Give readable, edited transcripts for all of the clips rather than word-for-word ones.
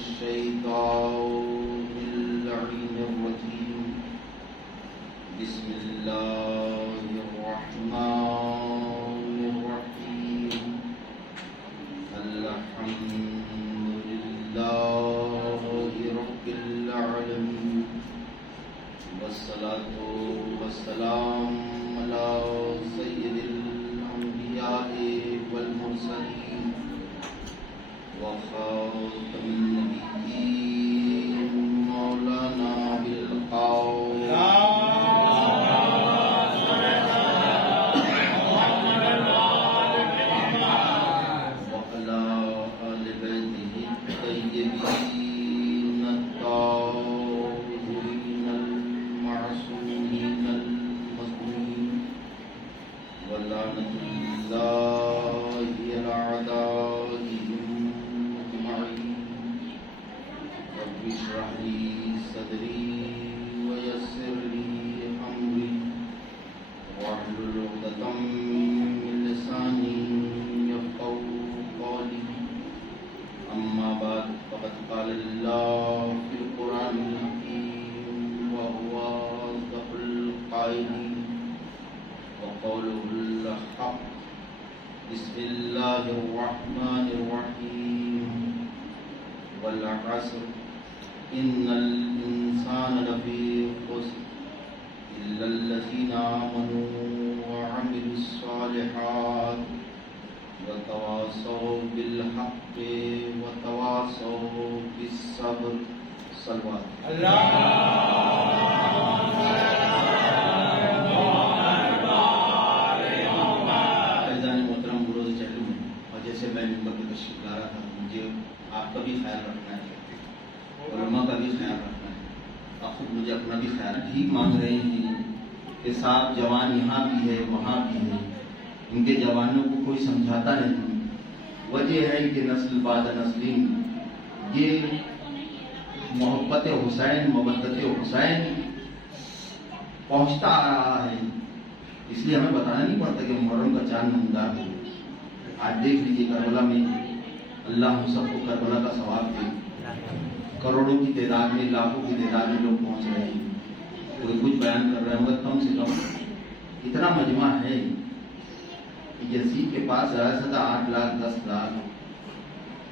الشيطان اللعين الرجيم بسم الله الرحمن الرحيم الحمد لله رب العالمين والصلاة والسلام على سيد الأنبياء والمرسلين وخاتم النبيين مولانا بالقول وعلى آل بيته الطيبين الطاهرين المعصومين المظلومين ولعنة الله على أعدائهم أجمعين رب اشرح لي صدري ويسر لي أمري واحلل عقدة من لساني يفقهوا قولي أما بعد فقد قال الله في القرآن الحكيم وهو أصدق القائلين وقوله الحق بسم الله الرحمن الرحيم والعصر إن الإنسان لفي خسر إلا الذين آمنوا وعملوا الصالحات وتواصوا بالحق وتواصوا بالصبر صلوات میں ممبر کی تشریف لا رہا تھا مجھے آپ کا بھی خیال رکھنا ہے علماء کا بھی خیال رکھنا ہے اور خود مجھے اپنا بھی خیال ٹھیک مانگ رہے ہیں کہ صاحب جوان یہاں بھی ہے وہاں بھی ہے ان کے جوانوں کو کوئی سمجھاتا نہیں وجہ ہے کہ نسل بعد نسل یہ محبت حسین مودت حسین پہنچتا آ رہا ہے اس لیے ہمیں بتانا نہیں پڑتا کہ محرم کا چاند نمودار ہے آج دیکھ لیجیے کربلا میں اللہ ہم سب کو کربلا کا ثواب دے کروڑوں کی تعداد میں لاکھوں کی تعداد میں لوگ پہنچ رہے ہیں کوئی کچھ بیان کر رہے ہیں مگر کم سے کم اتنا مجمع ہے کہ یزید کے پاس ریاست 8 لاکھ 10 لاکھ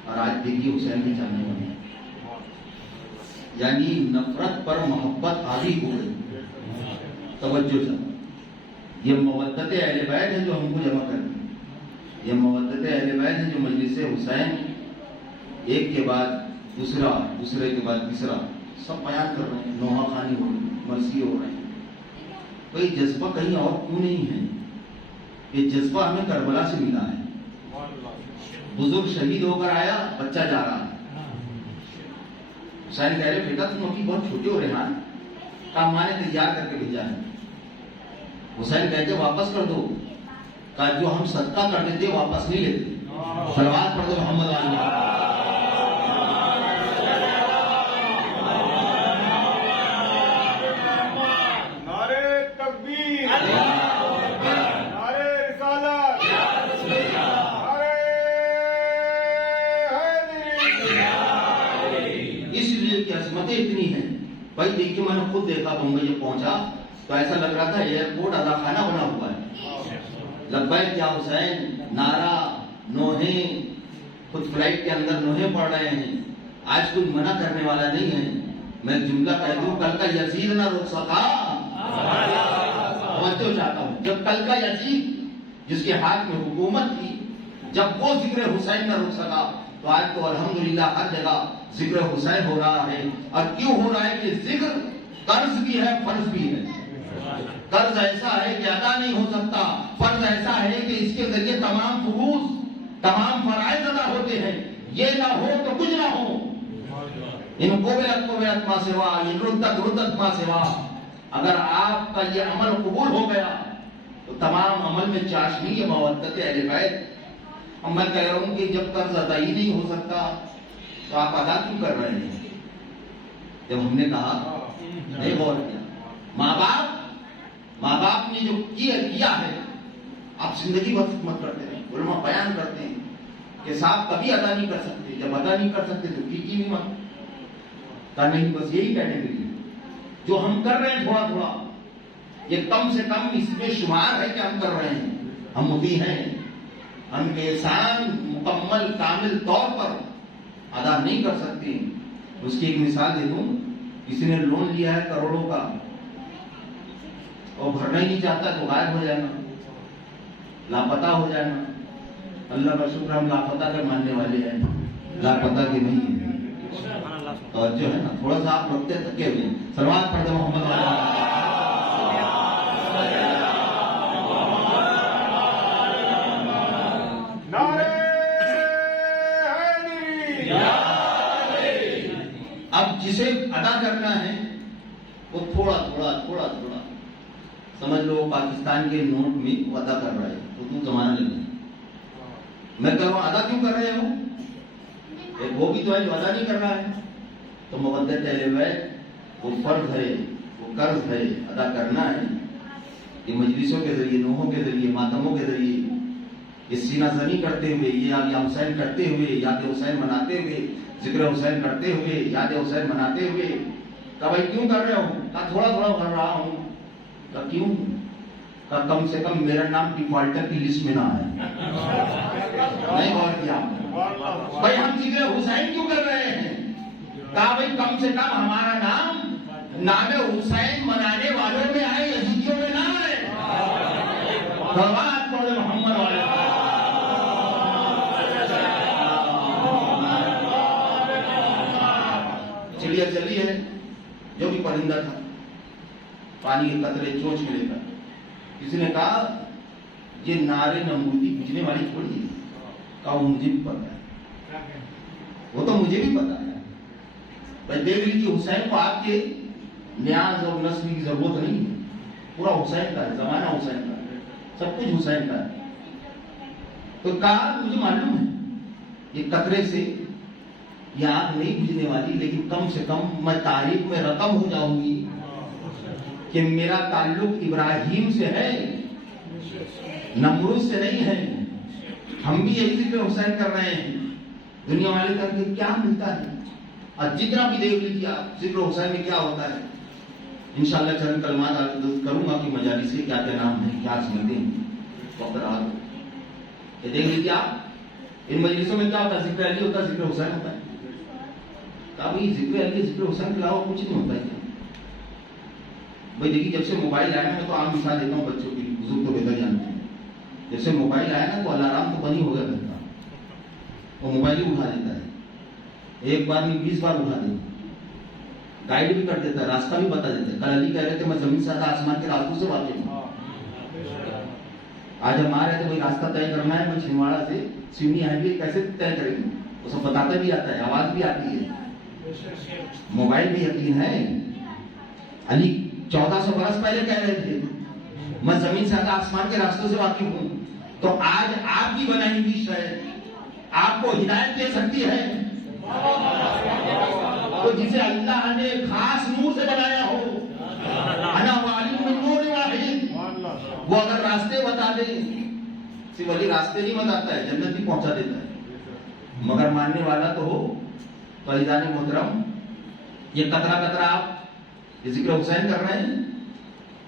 اور آج دیکھیے حسین کے چاہنے والے یعنی نفرت پر محبت حاوی ہو گئی توجہ سے یہ مودت اہل بیت ہے جو ہم کو جمع کرتی یہ مودت اہل بیت ہے جو مجلس حسین ایک کے بعد دوسرا دوسرے کے بعد تیسرا سب بیان کر رہے ہیں نوحہ خوانی ہو رہی مرثی ہو رہے ہیں کوئی جذبہ کہیں اور کیوں نہیں ہے یہ جذبہ ہمیں کربلا سے ملا ہے بزرگ شہید ہو کر آیا بچہ جا رہا ہے حسین کہہ رہے بیٹا تم ابھی بہت چھوٹے ہو رہے ہیں کام ماں نے تیار کر کے بھیجا ہے حسین کہتے واپس کر دو جو ہم صدقہ کر دیتے واپس نہیں لیتے صلوات پڑھ دو محمد علیہ نعرہ تکبیر نعرہ رسالت نعرہ حیدری اس لیے کہ عظمتیں اتنی ہیں بھائی دیکھیے میں نے خود دیکھا بمبئی جب پہنچا تو ایسا لگ رہا تھا ایئرپورٹ ادا خانہ بنا ہوا ہے لبیک یا حسین نعرہ نوحیں خود فلائٹ کے اندر نوحیں پڑھ رہے ہیں آج کوئی منع کرنے والا نہیں ہے میں جملہ کہہ دوں کل کا یزید نہ روک سکا توجہ چاہتا ہوں جب کل کا یزید جس کے ہاتھ میں حکومت تھی جب وہ ذکر حسین نہ روک سکا تو آج تو الحمدللہ ہر جگہ ذکر حسین ہو رہا ہے اور کیوں ہو رہا ہے کہ ذکر قرض بھی ہے فرض بھی ہے قرض ایسا ہے کہ ادا نہیں ہو سکتا فرض ایسا ہے کہ اس کے ذریعے تمام فروض تمام فرائض ادا ہوتے ہیں یہ نہ ہو تو کچھ نہ ہو ان قبلت قبلت ما سوا ان ردت ردت ما سوا اگر آپ کا یہ عمل قبول ہو گیا تو تمام عمل میں چاشنی ہے مودت اہل بیت اب میں کہہ رہا ہوں کہ جب قرض ادا ہی نہیں ہو سکتا تو آپ ادا کیوں کر رہے ہیں جب ہم نے کہا نہیں غور کیا ماں باپ نے جو کیا ہے آپ زندگی بھر خدمت کرتے ہیں علماء بیان کرتے ہیں کہ صاحب کبھی ادا نہیں کر سکتے، جب ادا نہیں کر سکتے تو کی نہیں مانگ کہا نہیں، بس یہی کیٹیگری جو ہم کر رہے ہیں تھوڑا تھوڑا، یہ کم سے کم اس میں شمار ہے کہ ہم کر رہے ہیں، ہم مطیع ہیں، ہم احسان مکمل کامل طور پر ادا نہیں کر سکتے۔ اس کی ایک مثال دے دوں، کسی نے لون لیا ہے کروڑوں کا اور بھرنا ہی نہیں چاہتا تو غائب ہو جائے گا، لاپتہ ہو جائے گا۔ اللہ کا شکر ہم لاپتہ کے ماننے والے ہیں، لاپتہ کے نہیں ہیں۔ اور جو ہے نا تھوڑا سا آپ رکھتے تھکے ہوئے، صلوات پڑھتے محمد علیہ۔ اب جسے ادا کرنا ہے وہ تھوڑا تھوڑا تھوڑا تھوڑا سمجھ لو پاکستان کے نوٹ میں وہ ادا کر رہا ہے، اردو زمانہ لگے۔ میں کہہ رہا ہوں ادا کیوں کر رہے ہو؟ وہ بھی تو ہے جو ادا نہیں کر رہا ہے، تو مبدل ٹہلے ہوئے وہ فرض ہے، وہ قرض ہے، ادا کرنا ہے۔ یہ مجلسوں کے ذریعے، نوحوں کے ذریعے، ماتموں کے ذریعے، یہ سینہ زنی کرتے ہوئے، یہ آگیا حسین کرتے ہوئے، یاد حسین مناتے ہوئے، ذکر حسین کرتے ہوئے، یاد حسین مناتے ہوئے، کہا بھائی کیوں کر رہے ہو؟ کہا تھوڑا تھوڑا کر رہا ہوں۔ کہا کیوں؟ کہا کم سے کم میرا نام ڈیفالٹر کی لسٹ میں نہ آئے۔ نہیں غور کیا بھائی ہم ذکر حسین کیوں کر رہے ہیں؟ کہا بھائی کم سے کم ہمارا نام حسین منانے والوں میں آئے، یزیدیوں میں نہ آئے۔ صلوات پڑھے محمد والے۔ چڑیا چلی ہے، جو بھی پرندہ تھا، پانی کے قطرے چونچ کے لے کر، کسی نے کہا یہ نعرے نمرودی بجنے والی چھوڑی ہے۔ کہا وہ مجھے بھی پتا ہے، وہ تو مجھے بھی پتا ہے۔ بھائی دیکھ لیجیے حسین کو آپ کے نیاز اور نسل کی ضرورت نہیں ہے، پورا حسین کا ہے، زمانہ حسین کا ہے، سب کچھ حسین کا ہے۔ تو کہا مجھے معلوم ہے یہ قطرے سے یہ آگ نہیں بجھنے والی، لیکن کم سے کم میں تاریخ میں رقم ہو جاؤں گی کہ میرا تعلق ابراہیم سے ہے، نمرود سے نہیں ہے۔ ہم بھی یہی ذکر حسین کر رہے ہیں، دنیا والے کر کے کیا ملتا ہے؟ اور جتنا بھی دیکھ لیجیے آپ ذکر حسین میں کیا ہوتا ہے۔ انشاءاللہ چند کلمات عرض کروں گا کہ مجالس سے کیا کیا نام ہے، کیا سمجھتے ہیں وقت رہا تو یہ دیکھ لیجیے آپ ان مجلسوں میں کیا ہوتا ہے، ذکر علی ہوتا ہے، ذکر حسین ہوتا ہے۔ کہا بھائی ذکر علی ذکر حسین کے علاوہ کچھ نہیں ہوتا ہے کیا؟ بھائی دیکھیے جب سے موبائل آیا نا، میں تو عام مثال دیتا ہوں بچوں کی، بزرگ تو بہتر جانتے ہیں، جب سے موبائل آیا نا تو الارم تو بند ہی ہو گیا گھر کا، وہ موبائل ہی اٹھا دیتا ہے، ایک بار نہیں 20 بار اٹھا دیتا، گائیڈ بھی کر دیتا ہے، راستہ بھی بتا دیتا ہے۔ کل علی کہہ رہے تھے میں زمین سے آسمان کے راستوں سے واقف ہوں۔ آج ہم آ رہے تھے کوئی راستہ طے کرنا ہے، میں چھندواڑا سے سیونی ہائی وے کیسے طے کریں گے، وہ سب بتاتا بھی آتا ہے، آواز بھی آتی ہے، موبائل بھی یقین ہے۔ علی 1400 برس پہلے کہہ رہے تھے میں زمین سے آسمان کے راستوں سے واقف ہوں، تو آج آپ کی بنائی ہوئی شے آپ کو ہدایت دے سکتی ہے، تو جسے اللہ نے خاص نور سے بنایا ہو، انا وعلم من نور واحد، وہ اگر راستے بتا دے، صرف علی راستے نہیں بتاتا ہے، جنت بھی پہنچا دیتا ہے، مگر ماننے والا تو ہو۔ تو عزیزان محترم، یہ قطرہ قطرہ آپ یہ ذکر حسین کر رہے ہیں،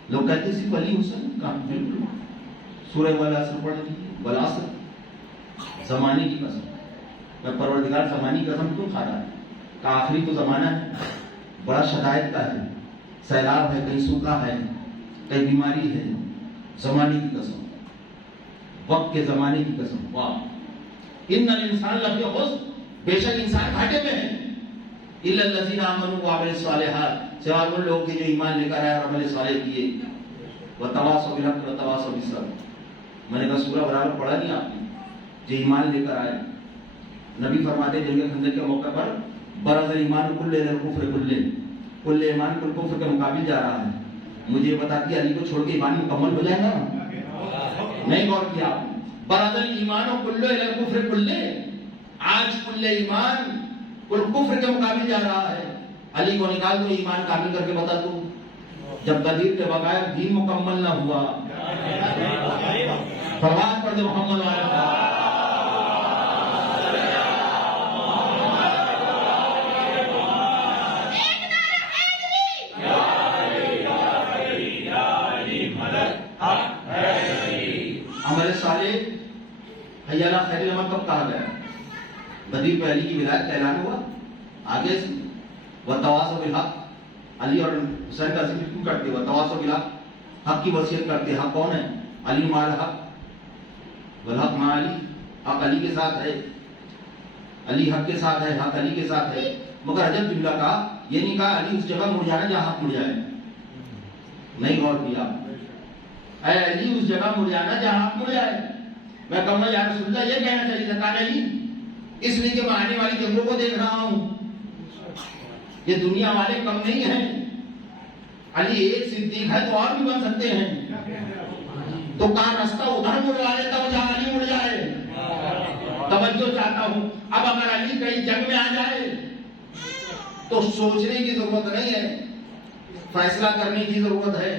لوگ کہتے ہیں صرف علی حسین کا، بالکل سورہ والعصر پڑھ لیجیے، والعصر زمانے کی قسم، میں پروردگار زمانے کی قسم کیوں کھا رہا ہے؟ کہ آخری تو زمانہ ہے، بڑا شدائد کا ہے، سیلاب ہے، کہیں سوکھا ہے، کہیں بیماری ہے، زمانے کی قسم، وقت کے زمانے کی قسم۔ واہ، ان الانسان لفی خسر، بے شک انسان گھاٹے میں ہے، الا الذین آمنوا وعملوا الصالحات، سوائے ان لوگوں کے جو ایمان لے کر آئے اور عمل صالح کیے، وتواصوا بالحق وتواصوا بالصبر۔ میں نے کہا سورہ برابر پڑھا نہیں آپ نے، جو ایمان لے کر آئے، نبی فرماتے ہیں جنگ خندق کے موقع پر برز ایمان کل الکفر کل ایمان کل کفر کے مقابل جا رہا ہے، مجھے یہ بتا کہ علی کو چھوڑ کے ایمان مکمل ہو جائے گا؟ نہیں غور کیا آپ نے، برز ایمان کل الکفر کل، آج کل ایمان کل کفر کے مقابل جا رہا ہے، علی کو نکال دو ایمان کامل کر کے بتا دو، جب غدیر کے بغیر دین مکمل نہ ہوا۔ فواد پڑھ دے محمد والا حی علی خیر العمل کب کہا گیا؟ بدر پہ علی کی ولایت کا اعلان ہوا آگے سے. وتواصوا بالحق, علی اور حسین کا ذکر کیوں کرتے؟ وتواصوا بالحق, حق کی وصیت کرتے. حق کون ہے؟ علی مع الحق والحق مع علی. حق علی کے ساتھ ہے, علی حق کے ساتھ ہے, حق علی کے ساتھ ہے. مگر عجب جملہ کہا, یہ نہیں کہا علی اس جگہ مڑ جانا جہاں حق مڑ جائے. نہیں غور کیا, اے علی اس جگہ مڑ جانا جہاں حق مڑ جائے. میں کہوں گا یا رسول اللہ یہ کہنا چاہیے تھا, کہا نہیں, اس لیے کہ میں آنے والی جنگوں کو دیکھ رہا ہوں, یہ دنیا والے کم نہیں ہیں. علی ایک صدیق ہے تو اور بھی بن سکتے ہیں, تو کہاں راستہ ادھر مڑوا لیتا ہوں جہاں علی مڑ جائے. توجہ چاہتا ہوں, اب اگر علی کہیں جنگ میں آ جائے تو سوچنے کی ضرورت نہیں ہے, فیصلہ کرنے کی ضرورت ہے.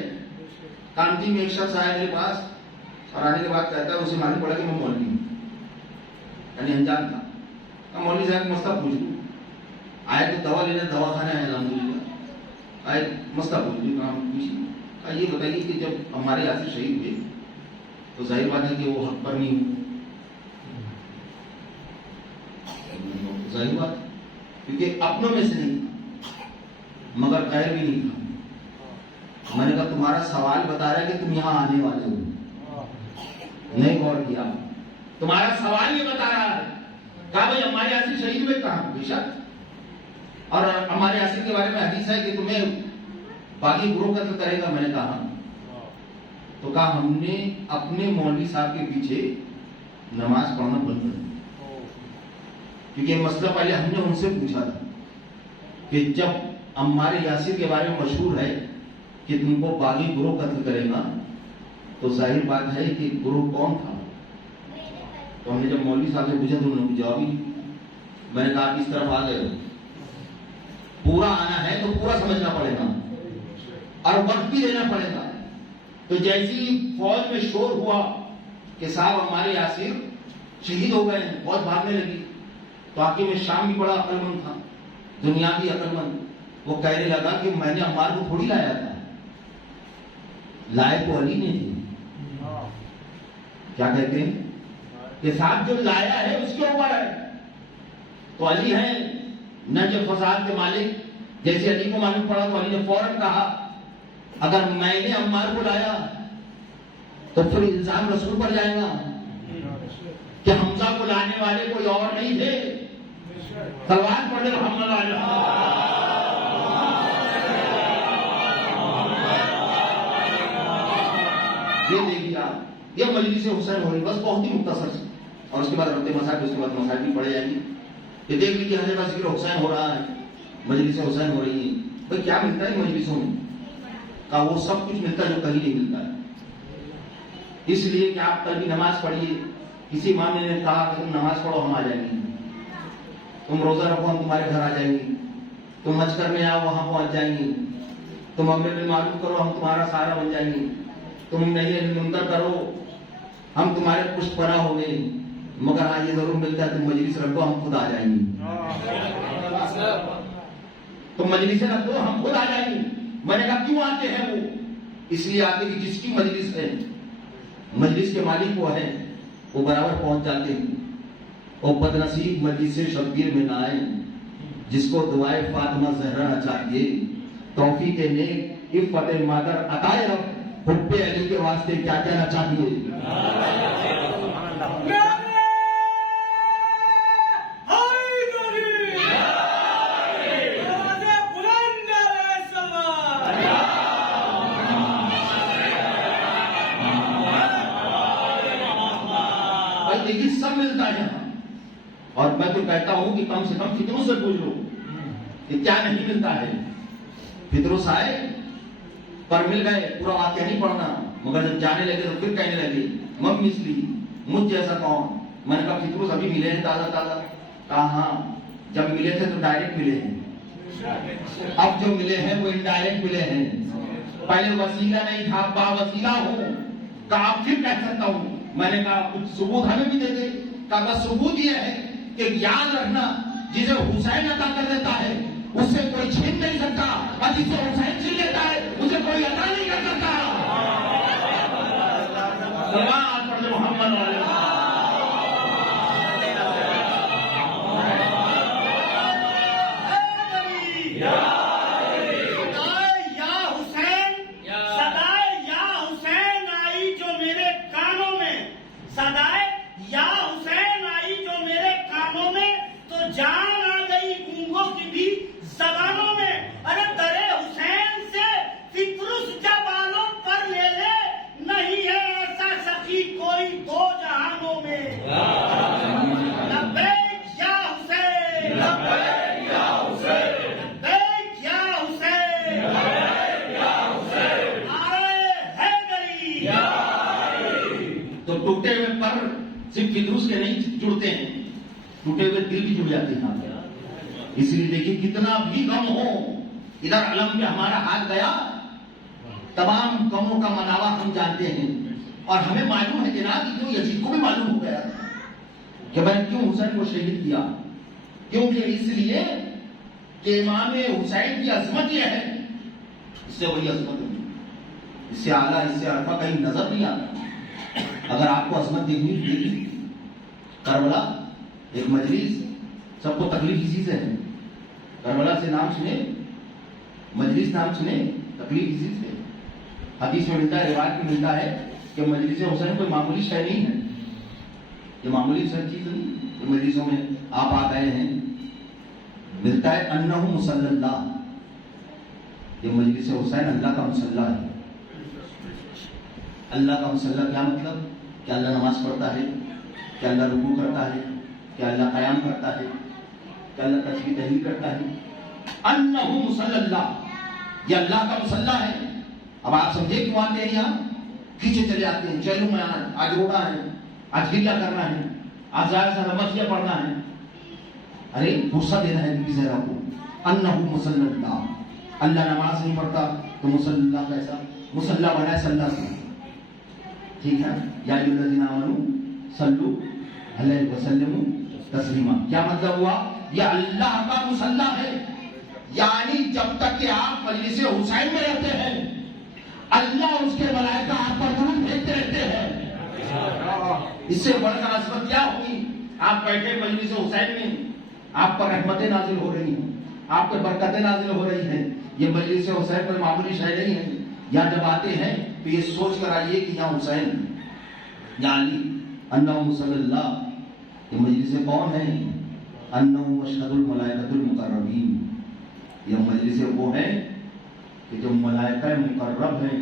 کانتی میں ایک شخص آیا میرے پاس اور آنے کے بعد کہتا ہے اسے معلوم پڑا کہ میں مولوی ہوں, یعنی انجان تھا. مولوی صاحب مسئلہ پوچھ لوں, آئے تو دوا لینا, دوا کھانا ہے الحمدللہ, آئے مسئلہ پوچھ لوں, کام پوچھ. یہ بتائیے کہ جب ہمارے یاسر شہید ہوئے تو ظاہر بات ہے کہ وہ حق پر نہیں ہوئے, ظاہر بات, کیونکہ اپنوں میں سے نہیں تھا مگر غیر بھی نہیں تھا. میں نے کہا تمہارا سوال بتا رہا ہے کہ تم یہاں آنے والے ہو, نہیں غور کیا, تمہارا سوال یہ بتا رہا ہے. کہا بھائی ہمارے یاسر شہید ہوئے, کہاں بے شک, اور ہمارے یاسر کے بارے میں حدیث ہے کہ تمہیں باغی گروہ قتل کرے گا. میں نے کہا تو کہا ہم نے اپنے مولوی صاحب کے پیچھے نماز پڑھنا بند کر دیا, کیونکہ یہ مسئلہ پہلے ہم نے ان سے پوچھا تھا کہ جب ہمارے یاسر کے بارے میں مشہور ہے کہ تم کو باغی گروہ قتل کرے گا تو ظاہر بات ہے کہ گروہ کون تھا. تو ہم نے جب مولوی صاحب سے پوچھا تو انہوں نے جواب ہی نہیں. میں نے کہا آپ اس طرف آ گئے ہو, پورا آنا ہے تو پورا سمجھنا پڑے گا اور وقت بھی دینا پڑے گا. تو جیسی فوج میں شور ہوا کہ صاحب ہمارے یاسر شہید ہو گئے ہیں, فوج بھاگنے لگی, تو حاکم میں شام بھی بڑا عقل مند تھا, دنیا بھی عقل مند, وہ کہنے لگا کہ میں نے عمار کو تھوڑی لایا تھا, لائے تو علی نے تھے. کیا کہتے ہیں کہ صاحب جو لایا ہے اس کے اوپر ہے, تو علی ہے نجف فساد کے مالک. جیسے علی کو معلوم پڑا تو علی نے فوراً کہا اگر میں نے عمار کو لایا تو پھر الزام رسول پر جائے گا کہ حمزہ کو لانے والے کوئی اور نہیں تھے. سلوات پڑھ محمد علیہ. یہ دیکھیے آپ, یہ مجلس حسین ہو رہی, بس بہت ہی مختصر سے, اور اس کے بعد ربط مسائل, اس کے بعد مسائل بھی پڑھے جائیں گے. یہ دیکھ لیجیے حضرت کا ذکر حسین ہو رہا ہے, مجلس حسین ہو رہی ہے. بھائی کیا ملتا ہے مجلسوں میں؟ کہا وہ سب کچھ ملتا ہے جو کہیں نہیں ملتا ہے. اس لیے کہ آپ کل بھی نماز پڑھیے, کسی امام نے کہا کہ تم نماز پڑھو ہم آ جائیں گے, تم روزہ رکھو ہم تمہارے گھر آ جائیں گے, تم حج کرنے آؤ وہاں پہنچ جائیں گے, تم امر بالمعروف کرو ہم تمہارا سہارا بن جائیں گے, تم نہی عن المنکر کرو ہم تمہارے پشت پناہ ہو گے. مگر ہاں یہ ضرور ملتا ہے تم مجلس رکھ دو ہم خود آ جائیں گے, تم مجلس رکھ دو ہم خود آ جائیں گے. میں نے کہا کیوں آتے ہیں وہ؟ اس لیے آتے کہ جس کی مجلس ہے, مجلس کے مالک وہ ہے, وہ برابر پہنچ جاتے ہیں. اور بد نصیب مجلس شبیر میں نہ آئے جس کو دعائے فاطمہ زہرا نہ چاہیے. توفیق نیک عفت مادر عطائے رب, حب علی کے واسطے کیا کہنا چاہیے. دیکھیے سب ملتا ہے یہاں, اور میں تو کہتا ہوں کہ کم سے کم فطروں سے پوچھ لو کہ کیا نہیں ملتا ہے. فطروں سے آئے پر مل گئے, پورا واقعہ نہیں پڑھنا, مگر جب جانے لگے تو پھر کہنے لگے مم مثلی, مجھ جیسا کون. میں نے کہا فطروں سے ابھی ملے ہیں تازہ تازہ. کہا ہاں جب ملے تھے تو ڈائریکٹ ملے ہیں, اب جو ملے ہیں وہ انڈائریکٹ ملے ہیں. پہلے وسیلہ نہیں تھا, با وسیلہ ہوں. کہا پھر کہہ سکتا ہوں. میں نے کہا کچھ ثبوت ہمیں بھی دے دے. کہا بس ثبوت یہ ہے کہ یاد رکھنا جسے حسین عطا کر دیتا ہے اس سے کوئی چھین نہیں سکتا, اور جسے حسین چھین لیتا ہے اسے کوئی عطا نہیں کر سکتا. محمد صدائے یا حسین، صدائے یا حسین آئی جو میرے کانوں میں، صدائے یا حسین آئی جو میرے کانوں میں، تو جان آ گئی گونگوں کی بھی زبانوں میں۔ ارے درے حسین سے فکرس جوالوں پر لے لے، نہیں ہے ایسا سخی کوئی دو جہانوں میں۔ لبیک یا حسین، لبیک یا حسین، لبیک یا حسین، لبیک یا حسین، نعرہ حیدری۔ تو ٹوٹے ہوئے پر صرف فدروس کے نہیں جڑتے ہیں، ٹوٹے ہوئے دل بھی جڑ جاتے ہیں۔ اس لیے دیکھیے کتنا بھی غم ہو، ادھر علم پہ ہمارا ہاتھ گیا، تمام غموں کا مناوا ہم جانتے ہیں، اور ہمیں معلوم ہے جناب جو یزید کو بھی معلوم ہو گیا کہ میں نے کیوں حسین کو شہید کیا، کیونکہ اس لیے کہ امام حسین کی عظمت یہ ہے، اس سے بڑی عظمت نہیں، اس سے اعلیٰ، اس سے عرفہ کہیں نظر نہیں آتا۔ اگر آپ کو عظمت دیکھنی دیکھی کربلا ایک مجلس، سب کو تکلیف اسی سے ہے، کربلا سے نام سنے، مجلس نام سنے، تکلیف اسی سے۔ حدیث میں ملتا ہے، روایت میں ملتا ہے کہ مجلس حسین کوئی معمولی شے نہیں ہے، یہ معمولی سر چیز نہیں، کہ مجلسوں میں آپ آ گئے ہیں، ملتا ہے انہ مصلی اللہ، یہ مجلس حسین اللہ کا مصلی ہے۔ اللہ کا مصلی کیا مطلب؟ کہ اللہ نماز پڑھتا ہے، کہ اللہ رکوع کرتا ہے، کہ اللہ قیام کرتا ہے، کہ اللہ تسبیح تحلیل کرتا ہے۔ انہ مصلی اللہ، یہ اللہ کا مصلی ہے۔ اب آپ سمجھے کیوں آتے ہیں یہاں؟ کھینچے چلے آتے ہیں، چلو میں آج روڑا ہے، آج گریا کرنا ہے، آج زیادہ سے زیادہ مسجد پڑھنا ہے۔ ارے غصہ دینا ہے بی بی زہرا کو۔ انہ مصلی اللہ، اللہ نماز نہیں پڑھتا تو مصلی اللہ کیسا؟ مصلی بنا ہے صلی اللہ سے، ٹھیک ہے؟ یا ایھا الذین آمنوا صلوا علیہ وسلم تسلیما، کیا مطلب ہوا؟ یہ اللہ کا مصلی ہے، یعنی جب تک کہ آپ مجلس حسین میں رہتے ہیں اللہ اور اس کے ملائکہ آپ پر درود بھیجتے رہتے ہیں۔ اس سے بڑھ کر عظمت کیا ہوگی؟ آپ بیٹھے مجلس حسین میں، آپ پر رحمتیں نازل ہو رہی ہیں، آپ پر برکتیں نازل ہو رہی ہیں۔ یہ مجلس حسین پر معمولی شے نہیں ہے۔ یہاں جب آتے ہیں تو یہ سوچ کر آئیے کہ یہاں حسین یا علی، انہ مصلی اللہ، یہ مجلس کون ہے؟ انہ مشہد الملائکۃ المقربین، یہ مجلس وہ ہے کہ جو ملائکہ مقرب ہیں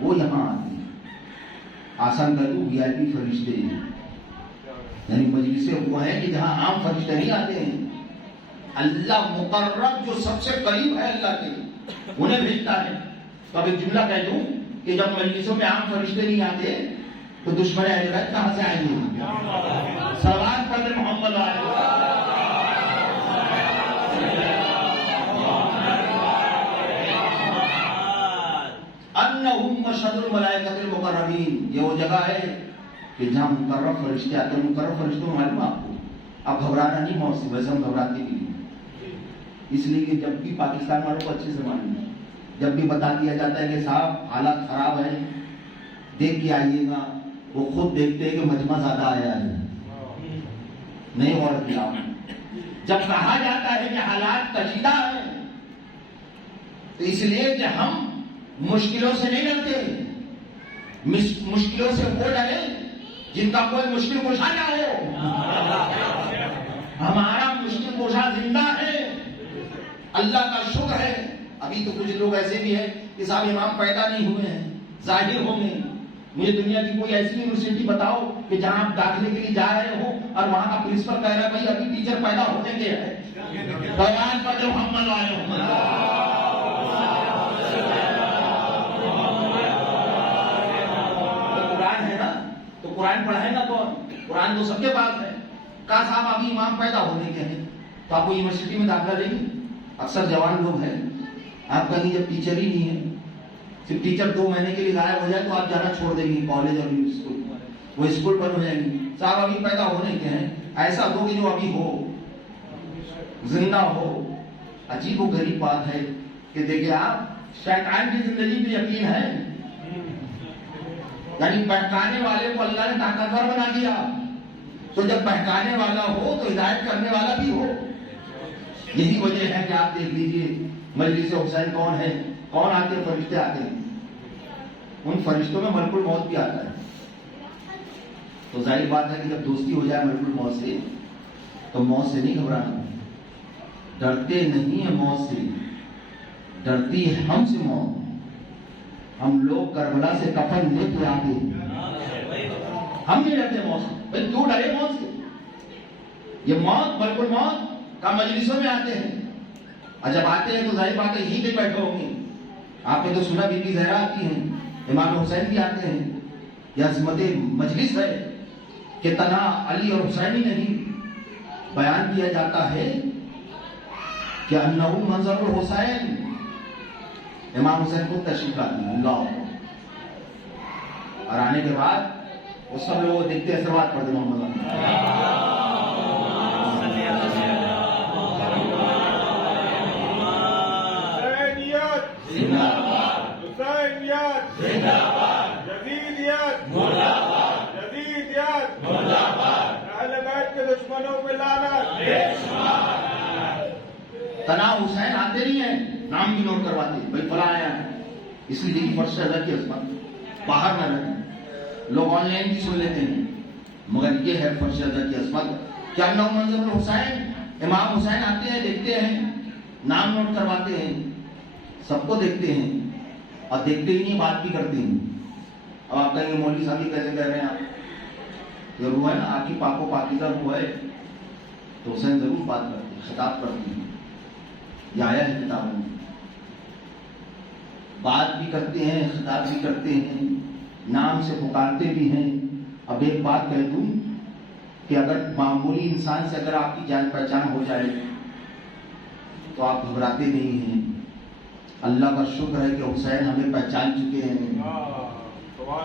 وہ یہاں آتے ہیں، آسان کر دوں وی آئی پی فرشتے، یعنی مجلس وہ ہے کہ جہاں عام فرشتے نہیں آتے ہیں، اللہ مقرب جو سب سے قریب ہے اللہ کے انہیں بھیجتا ہے۔ تو اب ایک جملہ کہہ دوں کہ جب مجلسوں میں عام فرشتے نہیں آتے تو دشمن اہل بیت کہاں سے آئیں گے؟ صلوات پڑھ محمد علیہ انہم مشہد الملائکۃ المقربین، یہ وہ جگہ ہے کہ جہاں مقرب فرشتے آتے ہیں۔ مقرب فرشتوں معلوم آپ کو، اب گھبرانا نہیں موت سے، ویسے ہم گھبراتے بھی نہیں، اس لیے کہ جب بھی پاکستان والوں کو اچھے سے معلوم ہے، جب بھی بتا دیا جاتا ہے کہ صاحب حالات خراب ہے دیکھ کے آئیے گا، وہ خود دیکھتے ہیں کہ مجمع زیادہ آیا ہے، نہیں غور کیا۔ جب کہا جاتا ہے کہ حالات کشیدہ ہیں تو اس لیے کہ ہم مشکلوں سے نہیں ڈرتے، مشکلوں سے وہ ڈرے جن کا کوئی مشکل کشا نہ ہو۔ ہمارا مشکل کشا زندہ ہے، اللہ کا شکر ہے۔ ابھی تو کچھ لوگ ایسے بھی ہیں کہ صاحب امام پیدا نہیں ہوئے ہیں، ظاہر ہوں گے۔ مجھے دنیا کی کوئی ایسی یونیورسٹی بتاؤ کہ جہاں آپ داخلے کے لیے جا رہے ہو اور وہاں کا پرنسپل کہہ رہا ہے بھائی ابھی ٹیچر پیدا ہونے کے ہیں۔ قرآن پڑھو محمد علیہ قرآن ہے نا، تو قرآن پڑھائے گا کون؟ قرآن تو سب کے پاس ہے۔ کہا صاحب ابھی امام پیدا ہونے کے ہیں تو آپ کو یونیورسٹی میں داخلہ لیں گے؟ اکثر جوان لوگ ہیں، آپ کہیں جب ٹیچر ہی نہیں ہے، صرف ٹیچر 2 مہینے کے لیے غائب ہو جائے تو آپ جانا چھوڑ دیں گے کالج اور اسکول، وہ اسکول بند ہو جائیں گے۔ صاحب ابھی پیدا ہونے کے ہیں، ایسا دو کہ جو ابھی ہو، زندہ ہو۔ عجیب و غریب بات ہے کہ دیکھیں آپ، شیطان کی زندگی پہ یقین ہے، یعنی بہکانے والے کو اللہ نے طاقتور بنا دیا، تو جب بہکانے والا ہو تو ہدایت کرنے والا بھی ہو۔ یہی وجہ ہے کہ آپ دیکھ لیجئے مجلس حسین کون ہے، کون آتے ہیں؟ فرشتے آتے ہیں. ان فرشتوں میں ملک الموت بھی آتا ہے. تو ظاہر بات ہے کہ جب دوستی ہو جائے ملک الموت سے تو موت سے نہیں گھبرانا. ڈرتے نہیں ہیں موت سے، ڈرتی ہے ہم سے موت. ہم لوگ کربلا سے کفن لے کے آتے ہیں، ہم نہیں ڈرتے موت سے. بھائی تو ڈرے موت سے؟ یہ موت ملک الموت کا مجلسوں میں آتے ہیں، اور جب آتے ہیں تو ظاہر بات ہے یہی پہ بیٹھے ہوں گے. آپ نے تو سنا بی بی زہرا آتی ہیں، امام حسین بھی آتے ہیں. یہ عظمت مجلس ہے کہ تنہا علی اور حسین ہی نہیں، بیان کیا جاتا ہے کہ انہ منظر الحسین، امام حسین کو تشریف لاتے ہیں اللہ. اور آنے کے بعد وہ سب لوگ دیکھتے ہیں سروات پڑھتے محمد دشمنوں پہ لعنت. تنا حسین آتے نہیں ہیں، نام بھی نوٹ کرواتے ہیں، بھائی فلاں آیا ہے. اس لیے فرش ادا کی عصمت باہر نہ رہے. لوگ آن لائن بھی سن لیتے ہیں، مگر یہ ہے فرش ادا کی عصمت کیا نو منظر الحسین. امام حسین آتے ہیں، دیکھتے ہیں، نام نوٹ کرواتے ہیں، سب کو دیکھتے ہیں، اور دیکھتے ہی نہیں بات بھی کرتے ہیں. اب آپ کہیں گے مولوی صاحب ہی کیسے کہہ رہے ہیں؟ آپ یہ روح ہے نا، آپ کی پاک و پاکیزہ روح ہے تو حسین ضرور بات کرتے ہیں، خطاب کرتے ہیں. یہ آیا ہے کتابوں میں، بات بھی کرتے ہیں، خطاب بھی کرتے ہیں، نام سے پکارتے بھی ہیں. اب ایک بات کہہ دوں کہ اگر معمولی انسان سے اگر آپ کی جان پہچان ہو جائے تو آپ گھبراتے نہیں ہیں. اللہ کا شکر ہے کہ حسین ہمیں پہچان چکے ہیں.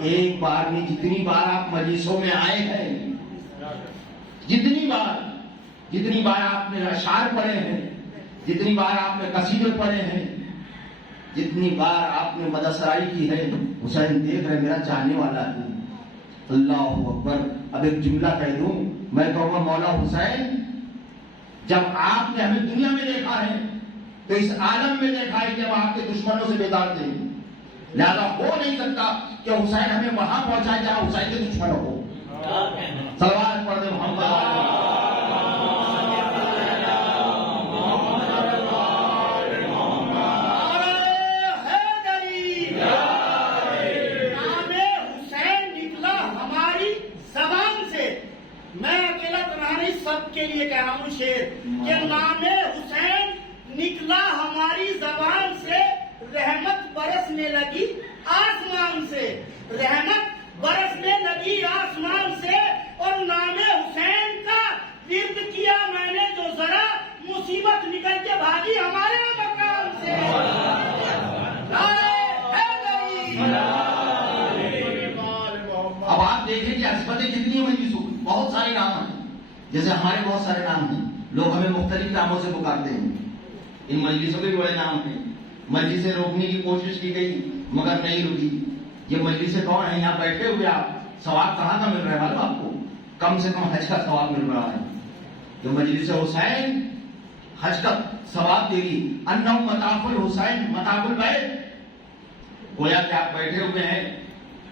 ایک بار نہیں، جتنی بار آپ مجلسوں میں آئے ہیں، جتنی بار آپ نے اشعار پڑھے ہیں، جتنی بار آپ نے قصیدے پڑھے ہیں، جتنی بار آپ نے مدثرائی کی ہے، حسین دیکھ رہے میرا چاہنے والا ہے. اللہ اکبر. اب ایک جملہ کہہ دوں، میں کہوں گا مولا حسین جب آپ نے ہمیں دنیا میں دیکھا ہے تو اس عالم میں دیکھا ہے جب آپ کے دشمنوں سے بیدار تھے. لہذا ہو نہیں سکتا کہ حسین ہمیں وہاں پہنچائے جہاں حسین کے دشمن ہو. صلوات پڑھ دے محمد. سب کے لیے کہہ رہا ہوں شعر کہ نام حسین نکلا ہماری زبان سے، رحمت برسنے لگی آسمان سے، رحمت برسنے لگی آسمان سے. اور نام حسین کا ورد کیا میں نے جو ذرا، مصیبت نکل کے بھاگی ہمارے مقام سے. اب آپ دیکھیں کہ عصمتیں کتنی ہیں مجلسوں، بہت سارے نام ہیں. جیسے ہمارے بہت سارے نام ہیں، لوگ ہمیں مختلف ناموں سے پکارتے ہیں. ان مجلسوں کے بڑے نام ہیں. مجلسیں روکنے کی کوشش کی گئی مگر نہیں رکی. یہ مجلسیں کون ہیں؟ یہاں بیٹھے ہوئے آپ ثواب کہاں کا مل رہا ہے معلوم آپ کو؟ کم سے کم حج کا ثواب مل رہا ہے. جو مجلس حسین حج کا ثواب دے گی. انہ مطاف الحسین مطاف البیت، گویا کہ آپ بیٹھے ہوئے ہیں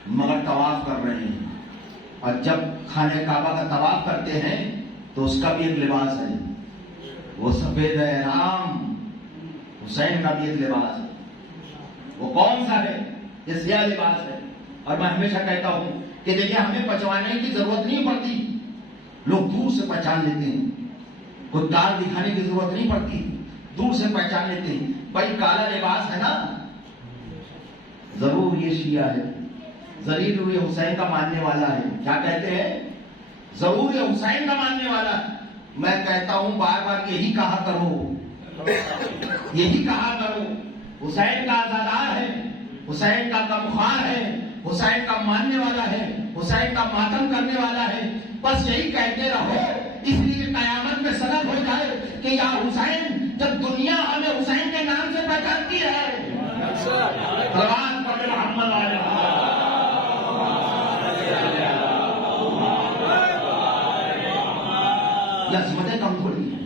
مگر طواف کر رہے ہیں. اور جب خانہ کعبہ کا طواف کرتے ہیں تو اس کا بھی ایک لباس ہے، وہ سفید احرام. حسین کا بھی ایک لباس ہے. وہ کون سا ہے؟ یہ سیاہ لباس ہے. اور میں ہمیشہ کہتا ہوں کہ دیکھیں ہمیں پہچانے کی ضرورت نہیں پڑتی، لوگ دور سے پہچان لیتے ہیں. کوئی کار دکھانے کی ضرورت نہیں پڑتی، دور سے پہچان لیتے ہیں. بھائی کالا لباس ہے نا، ضرور یہ شیعہ ہے، ضرور یہ حسین کا ماننے والا ہے. کیا کہتے ہیں؟ ضرور یہ حسین کا ماننے والا ہے. میں کہتا ہوں بار بار یہی کہا کرو، یہی کہا کرو. حسین کا عزادار ہے، حسین کا غمخوار ہے، حسین کا ماننے والا ہے، حسین کا ماتم کرنے والا ہے. بس یہی کہتے رہو، اس لیے قیامت میں سند ہو جائے کہ یا حسین، جب دنیا ہمیں حسین کے نام سے پہچانتی ہے. محمد یہ عظمتیں کم تھوڑی ہیں.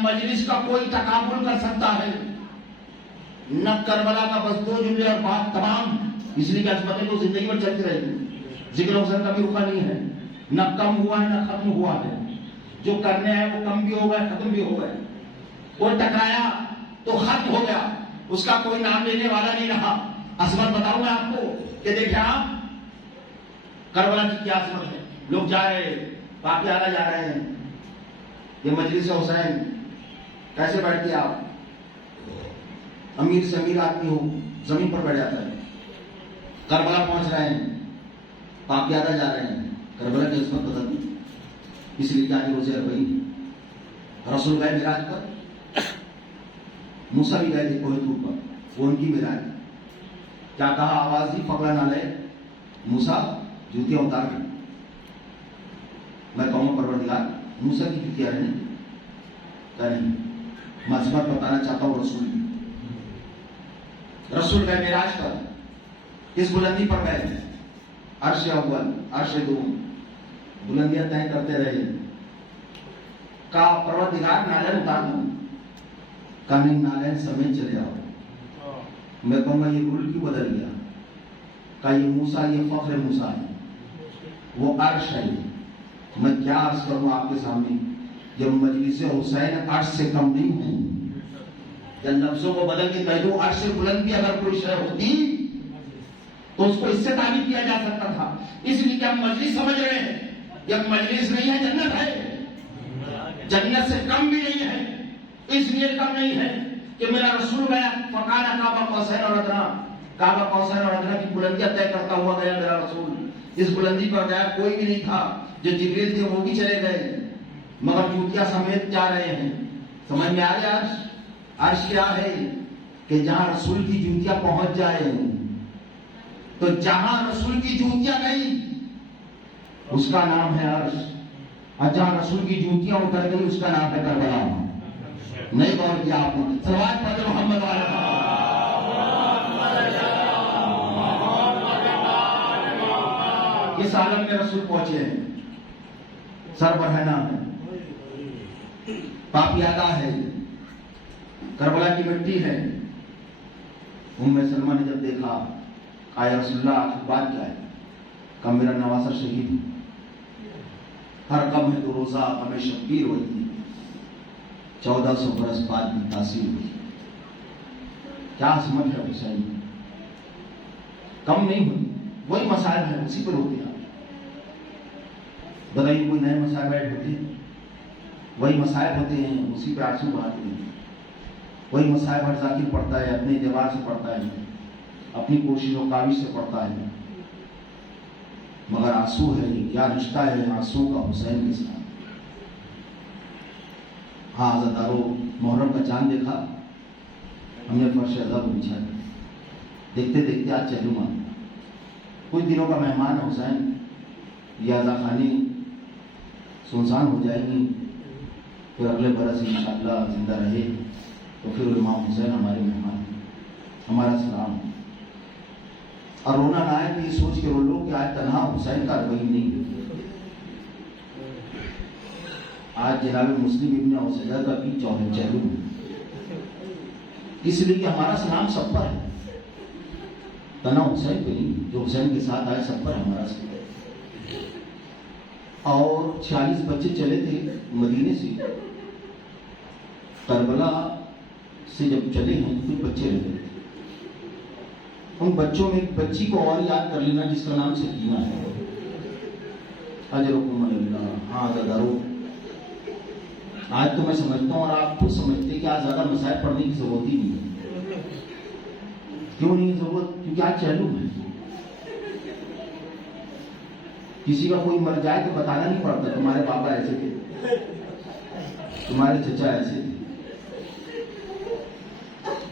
مجلس کا کوئی تقابل کر سکتا ہے، نہ کربلا کا بس 2 جملے اور بات تمام، اس لیے کہ عظمتیں تو زندگی میں چلتی رہی، ذکر حسین کا بھی رکا نہیں ہے، نہ کم ہوا ہے نہ ختم ہوا ہے، جو کرنے ہیں وہ کم بھی ہو گئے ختم بھی ہو گئے، کوئی ٹکرایا تو ختم ہو گیا، اس کا کوئی نام لینے والا نہیں رہا۔ عظمت بتاؤں میں آپ کو کہ دیکھیں آپ کربلا کی کیا عظمت ہے، لوگ جا رہے ہیں، باقی آگے جا رہے ہیں، یہ مجلس حسین کیسے بیٹھتی ہے آپ، امیر سے امیر آدمی ہو زمین پر بیٹھ جاتا ہے، کربلا پہنچ رہے ہیں، باقی آگے جا رہے ہیں، کربلا کی عظمت بدل دی، اس لیے کہ آج روزے اربعین رسول گئے معراج پر، موسیٰ بھی گئے تھے کوہ طور پر، وہ ان کی معراج، کیا کہا آواز دی، پکڑا نہ لے موسیٰ جوتیاں اتار دی، میں کہوں پروردگار موسیٰ کی جوتیاں رہنے کیا نہیں، میں عظمت بتانا چاہتا ہوں رسول کی، رسول گئے معراج پر، اس بلندی پر گئے، عرش اول عرش دوم بلندیاں طے کرتے رہے، کہا پروردگار نالین اتار دوں، کہا نہیں نالین سمیت چلے آؤ، میں کہوں گا یہ رول کیوں بدل گیا، کہا یہ موسیٰ یہ فخر موسیٰ ہے، وہ عرش ہے، میں کیا عرض کروں آپ کے سامنے، یہ مجلس حسین عرش سے کم نہیں ہے، جب لفظوں کو بدل کے کہہ دوں عرش سے بلند بھی اگر کوئی شے ہوتی تو اس کو اس سے تعبیر کیا جا سکتا تھا، اس لیے کہ ہم مجلس سمجھ رہے ہیں، یہ مجلس نہیں ہے جنت ہے، جنت سے کم بھی نہیں ہے، اس لیے کم نہیں ہے کہ میرا رسول گیا فقال کعبہ قوسین اور ادنیٰ، کعبہ قوسین اور ادنیٰ کی بلندیاں طے کرتا ہوا گیا میرا رسول، اس بلندی پر گیا کوئی بھی نہیں تھا، جو جبریل تھے وہ بھی چلے گئے مگر جوتیاں سمیت جا رہے ہیں، سمجھ میں آ گیا عرش کیا ہے کہ جہاں رسول کی جوتیاں پہنچ جائے، تو جہاں رسول کی جوتیاں گئی اس کا نام ہے عرش، اور جہاں رسول کی جوتیاں اتر گئی اس کا نام ہے کربلا، نہیں غور کیا آپ نے، صلوات پڑھ محمد والا، اس عالم میں رسول پہنچے ہیں، سر بڑھنا ہے، پاپیادہ ہے، کربلا کی مٹی ہے، ام سلمہ نے جب دیکھا کہا یا رسول اللہ آخر بات کیا ہے، کہا میرا نواسا شہید ہے، ہر غم ہے تو روزہ غم شبیر ہوئی تھی، 1400 برس بعد بھی تاثیر ہوئی، کیا عظمت ہے حسین، کم نہیں ہوئی، وہی مسائل ہیں اسی پر ہوتے ہیں، بتائیے کوئی نئے مسائل ایڈ ہوتے ہیں، وہی مسائل ہوتے ہیں اسی پہ آنسو بہاتے ہیں، وہی مسائل ہر ذاکر پڑھتا ہے اپنے اعتبار سے پڑھتا ہے، اپنی کوشش و کاوش سے پڑھتا ہے، مگر آنسو ہے کیا رشتہ ہے آنسو کا حسین کے ساتھ۔ ہاں عزادارو محرم کا چاند دیکھا، ہم نے فرش عزا کو بچھا دیا، دیکھتے دیکھتے آج چہلما کچھ دنوں کا مہمان ہے حسین، یہ عزا خانی سنسان ہو جائے گی، پھر اگلے برس انشاءاللہ زندہ رہے تو پھر امام حسین ہمارے مہمان ہیں، ہمارا سلام، اور رونا نہ آئے کہ یہ سوچ کے رو لو کہ آج تنہا حسین کا روی نہیں، آج جناب مسلم ابن اوسیہ کا بھی چہلم ہے، اس لیے کہ ہمارا سلام سب پر ہے، تنہا حسین پہ نہیں، جو حسین کے ساتھ آئے سب پر ہمارا سلام، اور 46 بچے چلے تھے مدینے سے، کربلا سے جب چلے ہیں تو کچھ بچے رہ گئے، ان بچوں میں ایک بچی کو اور یاد کر لینا جس کا نام سکینہ ہے، اجرکم اللہ۔ ہاں عزادارو آج تو میں سمجھتا ہوں اور آپ خود سمجھتے کہ آج زیادہ مسائل پڑھنے کی ضرورت ہی نہیں ہے، کیوں نہیں ضرورت؟ کیونکہ آج چہلم ہے، کسی کا کوئی مر جائے تو بتانا نہیں پڑتا تمہارے پاپا ایسے تھے، تمہارے چچا ایسے تھے،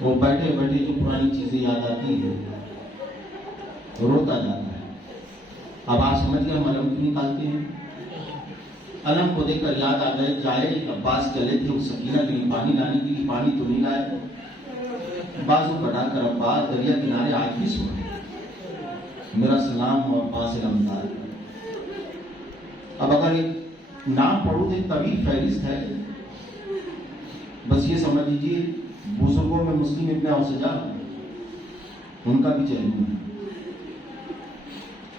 وہ بیٹھے بیٹھے جو پرانی چیزیں یاد آتی ہیں روتا جاتا ہے۔ اب آپ سمجھ گئے ہم علم کیوں نکالتے ہیں؟ علم کو دیکھ کر یاد آ گئے جائے عباس چلے تھے اس سکینہ کے لیے پانی لانے کے لیے، پانی تو نہیں لائے، بازو کٹا کر عباس دریا کنارے آج بھی سو رہے، میرا سلام اور عباس علمدار۔ اب اگر ایک نام پڑھوں تو طویل فہرست ہے، بس یہ سمجھ لیجیے بزرگوں میں مسلم ابن اوسجا ان کا بھی چہلم ہے.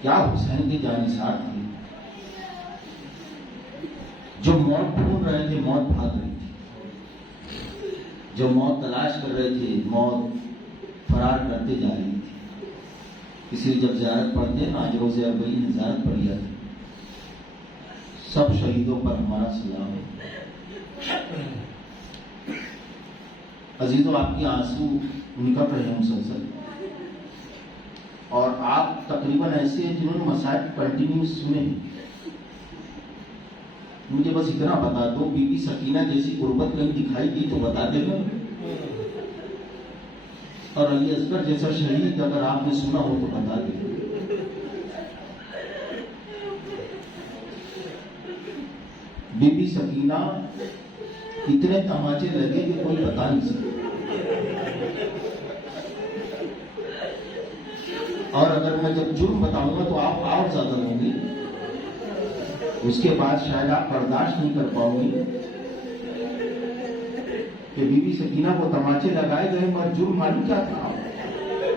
کیا حسین کے جانثار تھے جو موت ڈھونڈ رہے تھے، موت بھاگ رہی تھی. جو موت تلاش کر رہے تھے، موت فرار کرتے جا رہی تھی. اس لیے جب زیارت پڑھتے ہیں آج روز اربعین زیارت پڑھ لیا تھا. سب شہیدوں پر ہمارا سلام ہے. عزیزوں، آپ کے آنسو نکل رہے ہیں مسلسل، اور آپ تقریباً ایسے ہیں جنہوں نے مسائل کنٹینیو سنے ہیں. مجھے بس اتنا بتا دو، بی بی سکینہ جیسی غربت کہیں دکھائی دی تو بتا دے گا، اور علی اصغر جیسا شہید اگر آپ نے سنا ہو تو بتا دے گا. بی بی سکینہ اتنے تماچے لگے کہ کوئی بتا نہیں سکتا. اور اگر میں جب جرم بتاؤں گا تو آپ اور زیادہ ہوں گی، اس کے بعد شاید آپ برداشت نہیں کر پاؤ گی کہ بی بی سکینہ کو تماچے لگائے گئے، مگر جرم معلوم کیا تھا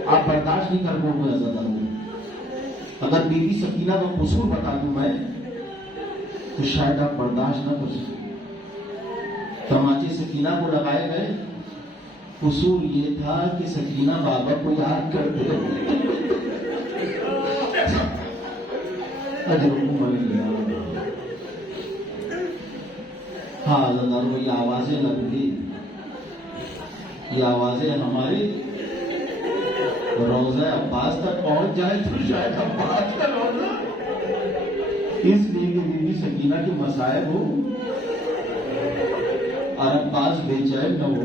آپ برداشت نہیں کر پاؤ گے زیادہ ہوں. اگر بی بی سکینہ کا قصور بتا دوں میں تو شاید آپ برداشت نہ کر سکیں. تماچے سکینہ کو لگائے گئے، قصور یہ تھا کہ سکینہ بابا کو یاد کرتے ہاں زنداروں، یہ آوازیں لگ گئی، یہ آوازیں ہمارے روضہ عباس تک پہنچ جائے تو شاید عباس کا روضہ، اس لیے کہ بی بی سکینہ کے مصائب ہو اور عباس بے چین نہ ہو.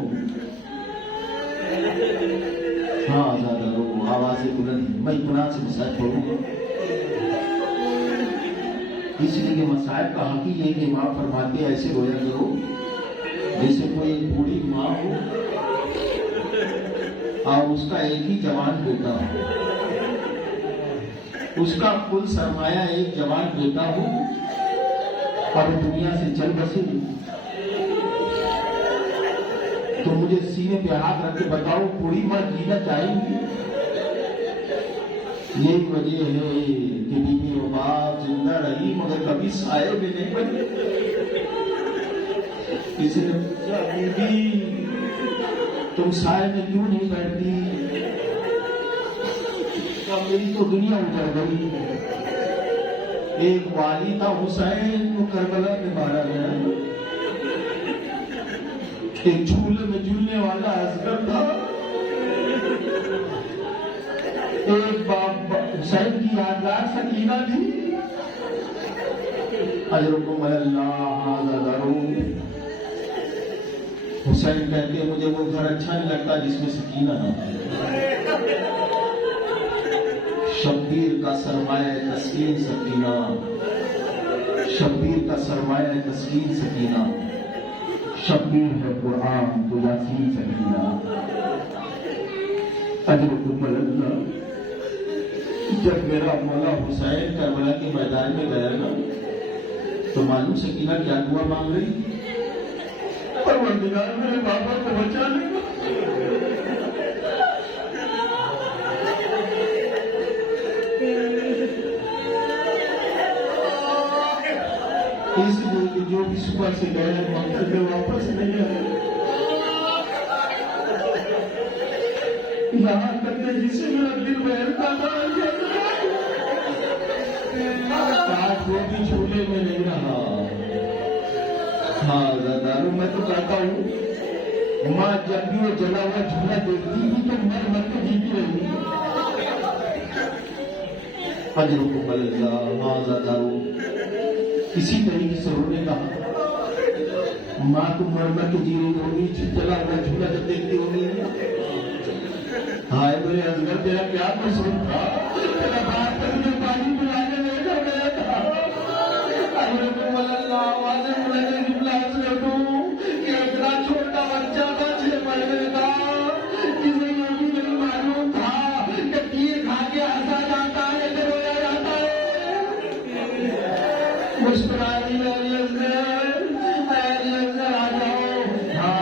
ہاں زیادہ رو، آوازیں بلند ہیں. میں اطمینان سے مصائب پڑھوں گا، اس لیے کہ مصائب کا حق یہ کہ امام فرماتے ایسے رویا کرو جیسے کوئی بوڑھی ماں ہو اور اس کا ایک ہی جوان بیٹا ہو، اس کا کل سرمایہ ایک جوان بیٹا ہو اور دنیا سے چل بسے. تو مجھے سینے پہ ہاتھ رکھ کے بتاؤ بوڑھی ماں جینا چاہیں گی؟ یہی وجہ ہے کہ بی بی رباب زندہ رہی مگر کبھی سائے میں نہیں بنی. کسی نے پوچھا بی بی تم سائے میں کیوں نہیں بیٹھتی؟ میری تو دنیا اجڑ گئی. ایک والی تھا حسین، وہ کربلا میں مارا گیا. ایک جھولے میں جھولنے والا اصغر تھا. ایک حسین کی یادگار سکینہ تھی. اجرکم اللہ ذرو. حسین کہتے مجھے وہ گھر اچھا نہیں لگتا جس میں سکینہ نہ ہو. شبیر کا سرمایہ تسکین سکینہ، شبیر کا سرمایہ تسکین سکینہ. شبیر ہے قرآن تو یاسین سکینہ. اجرکم اللہ. جب میرا مولا حسین کربلا کے میدان میں گیا نا تو معلوم سکینہ کیا دعا مانگ رہی؟ پروردگار میرے بابا کو بچا لے. اس لیے کہ جو بھی صبح سے گئے مقصد میں واپس نہیں آئے. یہاں تک کہ جسے میرا دل بہلتا تھا کاٹ وہ بھی جھولے میں نہیں رہا. ہاں دارو میں تو کہتا ہوں ماں جب بھی وہ جلا ہوا جھولا دیکھتی تھی تو مر مر کے جیتی رہی. اجرکم اللہ. ہاں دارو اسی طریقے سے رونے کا ماں تو مر مر کے جی رہی ہوگی، جلا ہوا جھولا جب دیکھتی ہوگی. ہائے میرے اصغر تیرا کیا قصور تھا؟ تیرا باپ پر مجھے پانی پلانے لے کر گیا تھا. اجرکم اللہ. آوازیں بلند جملہ اصغر تو کہ اتنا چھوٹا بچہ تھا 6 مہینے کا جسے یہ بھی نہیں معلوم تھا کہ تیر کھا کے ہنسا جاتا ہے کہ رویا جاتا ہے. مسکرائی علی اصغر، علی اصغر آ جاؤ. ہاں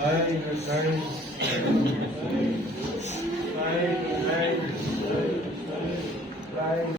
Ay,